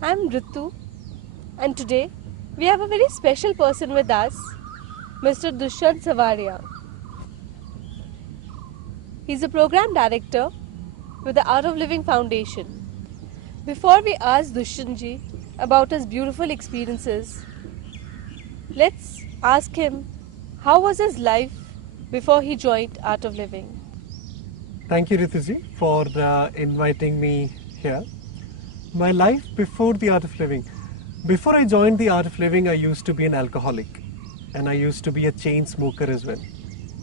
I'm Ritu, and today we have a very special person with us, Mr. Dushyant Savadia. He's a program director with the Art of Living Foundation. Before we ask Dushyant about his beautiful experiences, let's ask him how was his life before he joined Art of Living. Thank you, Rituji, for inviting me here. My life before the Art of Living. Before I joined the Art of Living, I used to be an alcoholic, and I used to be a chain smoker as well.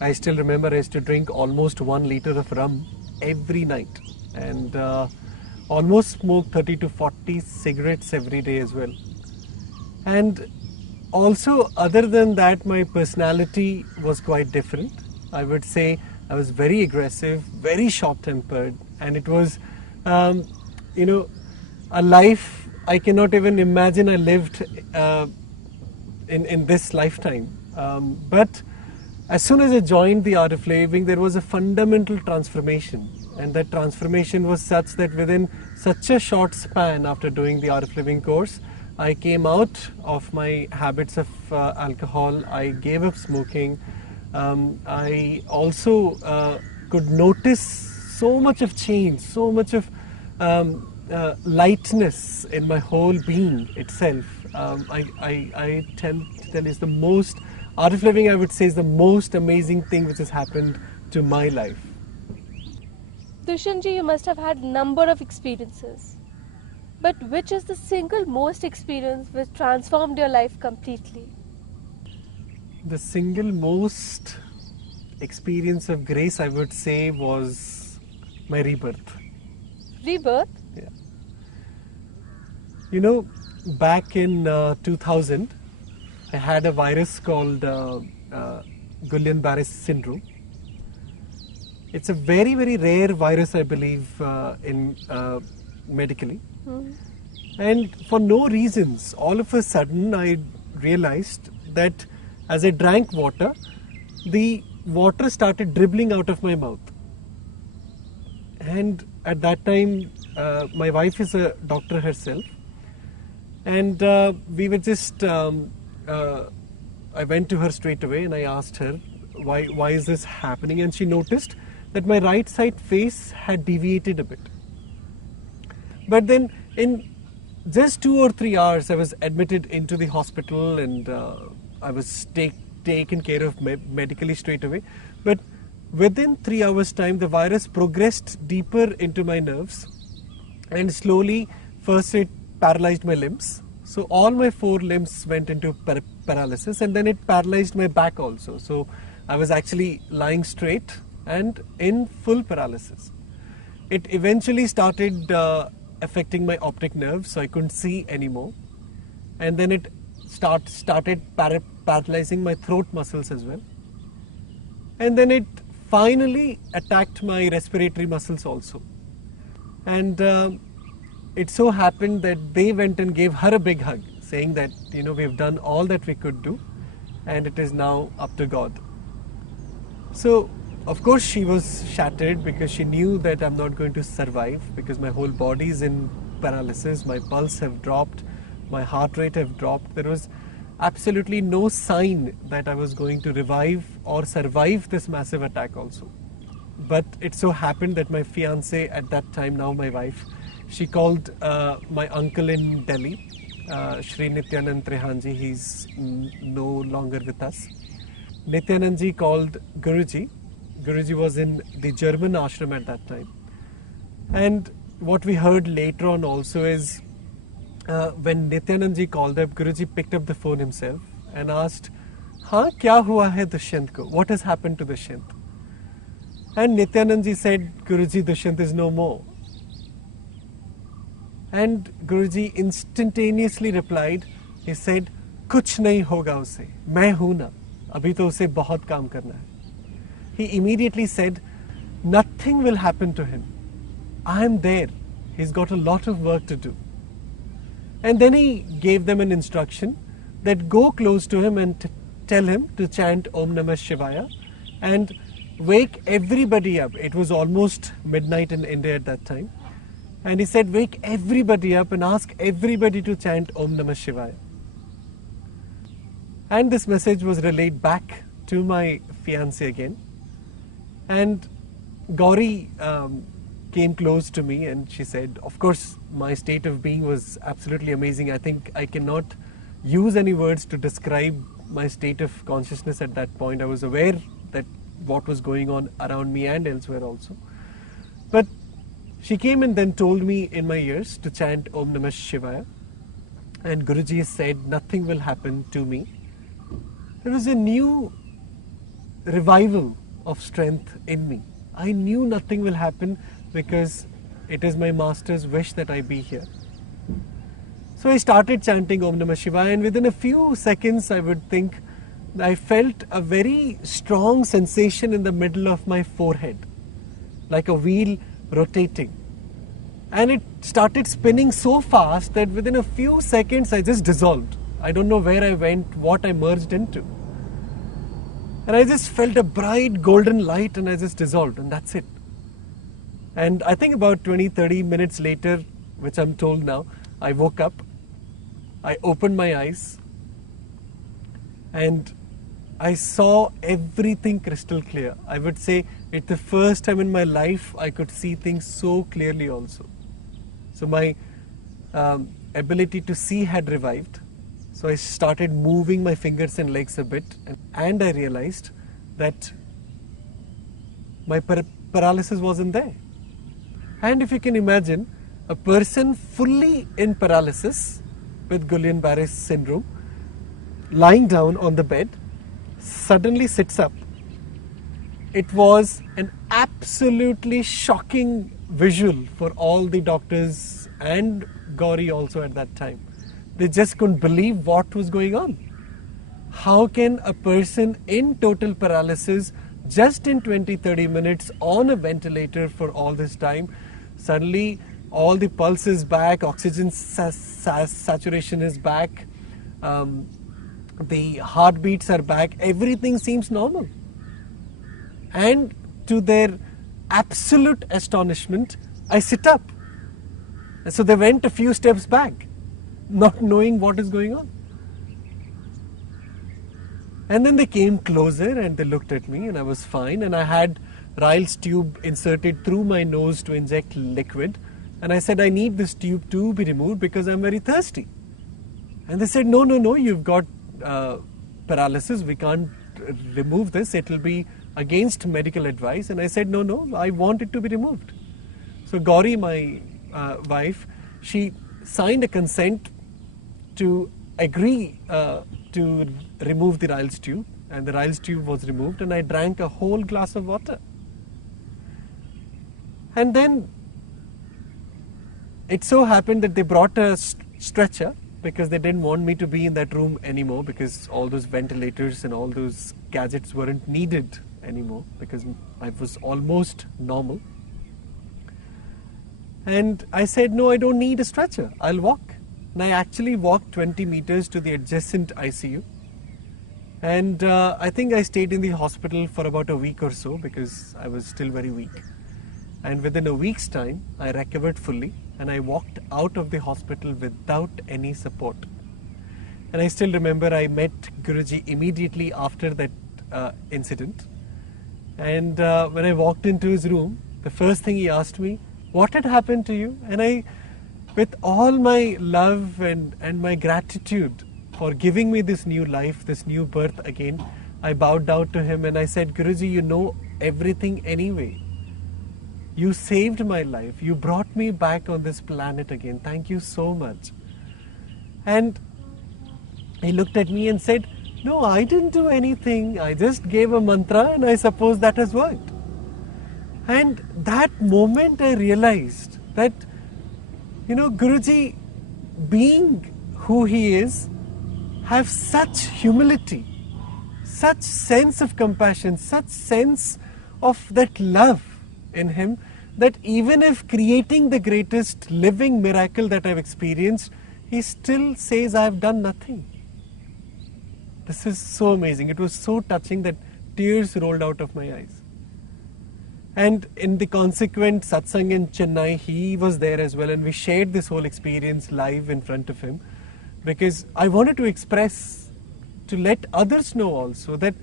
I still remember I used to drink almost 1 liter of rum every night, and almost smoke 30 to 40 cigarettes every day as well. And also, other than that, my personality was quite different. I would say I was very aggressive, very short-tempered, and it was, a life I cannot even imagine I lived in this lifetime. But as soon as I joined the Art of Living, there was a fundamental transformation, and that transformation was such that within such a short span after doing the Art of Living course, I came out of my habits of alcohol. I gave up smoking. I also could notice so much of change, so much of lightness in my whole being itself. I tell you, it's the most, Art of Living, I would say, is the most amazing thing which has happened to my life. Dushyant, you must have had number of experiences. But which is the single most experience which transformed your life completely? The single most experience of grace, I would say, was my rebirth. Rebirth? Yeah. You know, back in 2000, I had a virus called Guillain-Barré syndrome. It's a very, very rare virus, I believe, in medically. And for no reasons, all of a sudden I realized that as I drank water, the water started dribbling out of my mouth. And at that time, my wife is a doctor herself, and we were just, I went to her straight away and I asked her, why is this happening? And she noticed that my right side face had deviated a bit. But then in just 2 or 3 hours, I was admitted into the hospital, and I was taken care of medically straight away. But within 3 hours' time, the virus progressed deeper into my nerves, and slowly, first it paralyzed my limbs. So all my 4 limbs went into paralysis, and then it paralyzed my back also. So I was actually lying straight and in full paralysis. It eventually started affecting my optic nerve, so I couldn't see anymore. And then it started paralyzing my throat muscles as well. And then it finally attacked my respiratory muscles also. And it so happened that they went and gave her a big hug, saying that, we've done all that we could do, and it is now up to God. So, of course, she was shattered because she knew that I'm not going to survive, because my whole body is in paralysis, my pulse have dropped, my heart rate have dropped. There was absolutely no sign that I was going to revive or survive this massive attack also. But it so happened that my fiancé at that time, now my wife, she called my uncle in Delhi, Shri Nityanand Trehanji. He's no longer with us. Nityanandji called Guruji. Guruji was in the German ashram at that time. And what we heard later on also is when Nityanandji called up, Guruji picked up the phone himself and asked, kya hua hai Dushyant ko? What has happened to Dushyant? And Nityanandji said, Guruji, Dushyant is no more. And Guruji instantaneously replied, he said, kuch nahi hoga usse, main hu na, abhi to usse bahut kaam karna hai. He immediately said, nothing will happen to him. I am there. He's got a lot of work to do. And then he gave them an instruction that go close to him and tell him to chant Om Namah Shivaya and wake everybody up. It was almost midnight in India at that time. And he said, wake everybody up and ask everybody to chant Om Namah Shivaya. And this message was relayed back to my fiancée again. And Gauri came close to me and she said, of course, my state of being was absolutely amazing. I think I cannot use any words to describe my state of consciousness at that point. I was aware that what was going on around me and elsewhere also. But she came and then told me in my ears to chant Om Namah Shivaya. And Guruji said, nothing will happen to me. There was a new revival of strength in me. I knew nothing will happen because it is my master's wish that I be here. So I started chanting Om Namah Shivaya, and within a few seconds I would think I felt a very strong sensation in the middle of my forehead, like a wheel rotating. And it started spinning so fast that within a few seconds I just dissolved. I don't know where I went, what I merged into. And I just felt a bright golden light and I just dissolved, and that's it. And I think about 20-30 minutes later, which I'm told now, I woke up, I opened my eyes, and I saw everything crystal clear. I would say it's the first time in my life I could see things so clearly also. So my ability to see had revived. So I started moving my fingers and legs a bit, and I realized that my paralysis wasn't there. And if you can imagine, a person fully in paralysis with Guillain-Barré syndrome, lying down on the bed, suddenly sits up. It was an absolutely shocking visual for all the doctors and Gauri also at that time. They just couldn't believe what was going on. How can a person in total paralysis, just in 20-30 minutes on a ventilator for all this time, suddenly all the pulse is back, oxygen saturation is back, the heartbeats are back, everything seems normal. And to their absolute astonishment, I sit up. So they went a few steps back, not knowing what is going on. And then they came closer and they looked at me and I was fine, and I had Ryle's tube inserted through my nose to inject liquid, and I said I need this tube to be removed because I'm very thirsty. And they said, no, you've got paralysis, we can't remove this, it will be against medical advice. And I said, no, I want it to be removed. So Gauri, my wife, she signed a consent to agree to remove the Ryle's tube, and the Ryle's tube was removed, and I drank a whole glass of water. And then it so happened that they brought a stretcher because they didn't want me to be in that room anymore, because all those ventilators and all those gadgets weren't needed anymore because I was almost normal. And I said, no, I don't need a stretcher, I'll walk. And I actually walked 20 meters to the adjacent ICU. And I think I stayed in the hospital for about a week or so because I was still very weak. And within a week's time, I recovered fully and I walked out of the hospital without any support. And I still remember I met Guruji immediately after that incident. And when I walked into his room, the first thing he asked me, what had happened to you? And I, with all my love and my gratitude for giving me this new life, this new birth again, I bowed down to him and I said, Guruji, you know everything anyway. You saved my life. You brought me back on this planet again. Thank you so much. And he looked at me and said, no, I didn't do anything. I just gave a mantra and I suppose that has worked. And that moment I realized that, Guruji, being who he is, have such humility, such sense of compassion, such sense of that love in him, that even if creating the greatest living miracle that I've experienced, he still says I have done nothing. This is so amazing. It was so touching that tears rolled out of my eyes. And in the consequent satsang in Chennai, he was there as well, and we shared this whole experience live in front of him, because I wanted to express, to let others know also that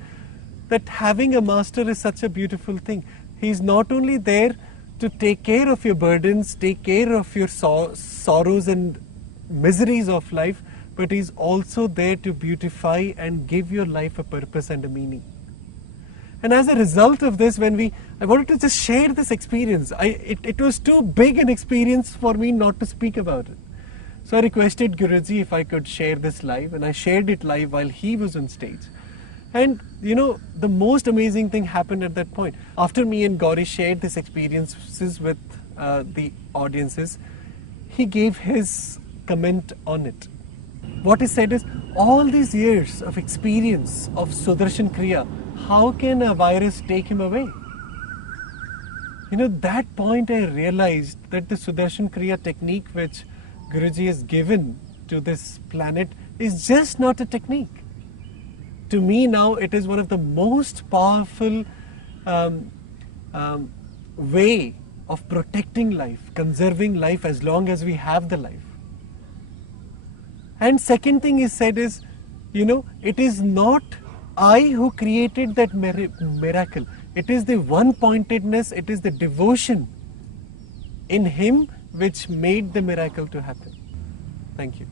having a master is such a beautiful thing. He's not only there to take care of your burdens, take care of your sorrows and miseries of life, but he's also there to beautify and give your life a purpose and a meaning. And as a result of this, I wanted to just share this experience. It was too big an experience for me not to speak about it. So I requested Guruji if I could share this live, and I shared it live while he was on stage. And the most amazing thing happened at that point. After me and Gauri shared these experiences with the audiences, he gave his comment on it. What he said is, all these years of experience of Sudarshan Kriya, how can a virus take him away? That point I realized that the Sudarshan Kriya technique which Guruji has given to this planet is just not a technique. To me now, it is one of the most powerful way of protecting life, conserving life as long as we have the life. And second thing he said is, it is not I who created that miracle. It is the one-pointedness, it is the devotion in him which made the miracle to happen. Thank you.